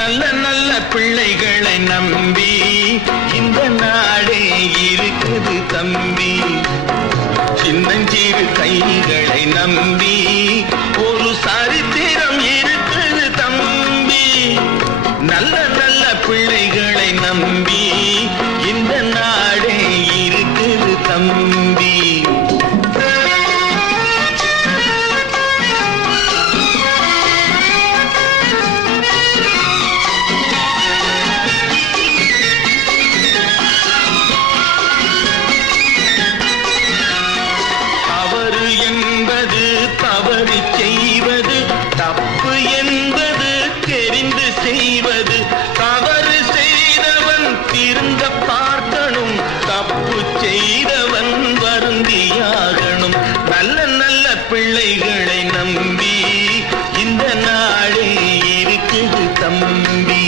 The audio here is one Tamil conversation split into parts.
நல்ல நல்ல பிள்ளைகளை நம்பி இந்த நாடே இருக்குது தம்பி. சின்னஞ்சிறு கைகளை நம்பி ஒரு சரித்திரம் இருக்குது தம்பி. நல்ல நல்ல பிள்ளைகளை நம்பி இந்த நாடே இருக்குது தம்பி. தவறு செய்வது தப்பு என்பது தெரிந்து செய்வது. தவறு செய்தவன் திருந்த பார்க்கணும், தப்பு செய்தவன் வருந்தியாகணும். நல்ல நல்ல பிள்ளைகளை நம்பி இந்த நாடே இருக்குது தம்பி.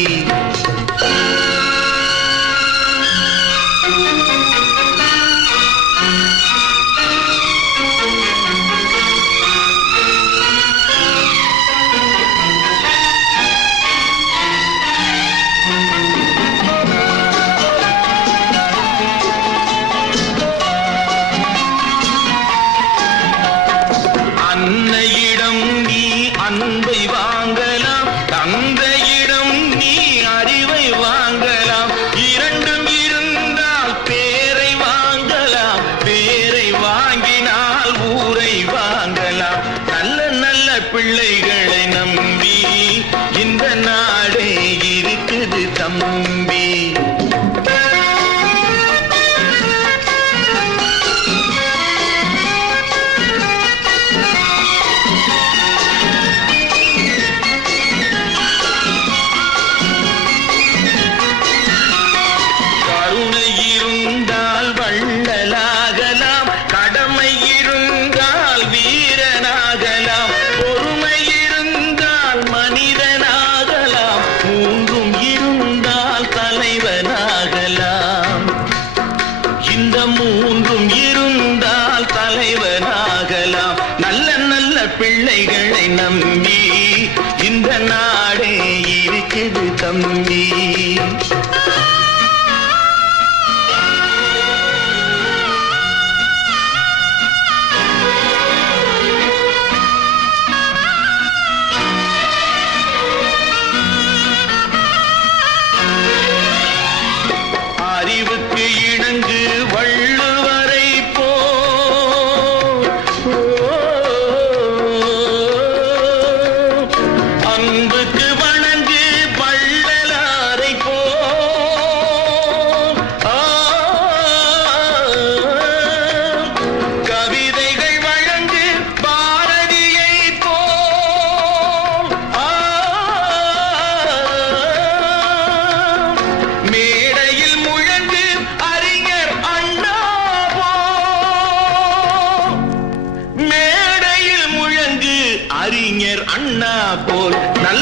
அன்னையிடம் நீ அன்பை வாங்கலாம், தந்தையிடம் நீ அறிவை வாங்கலாம். இரண்டும் இருந்தால் பேரை வாங்கலாம், பேரை வாங்கினால் ஊரை வாங்கலாம். நல்ல நல்ல பிள்ளைகளை நம்பி இந்த நாடே இருக்குது தம்பி. வள்ளலாகலாம், கடமை இருந்தால் வீரனாகலாம், பொறுமை இருந்தால் மனிதனாகலாம், மூன்றும் இருந்தால் தலைவனாகலாம். இந்த மூன்றும் இருந்தால் தலைவனாகலாம். நல்ல நல்ல பிள்ளைகளை நம்பி இந்த நாடே இருக்குது தம்பி. அறிவுக்கு இணங்கு வள்ளுவரை போல், அன்புக்கு வணங்கு வள்ளலாரை போல், கவிதைகள் வழங்கு பாரதியை போல், மேடையில் முழங்கு அறிஞர் அண்ணா போல், மேடையில் முழங்கு அறிஞர் அண்ணா போல். நல்ல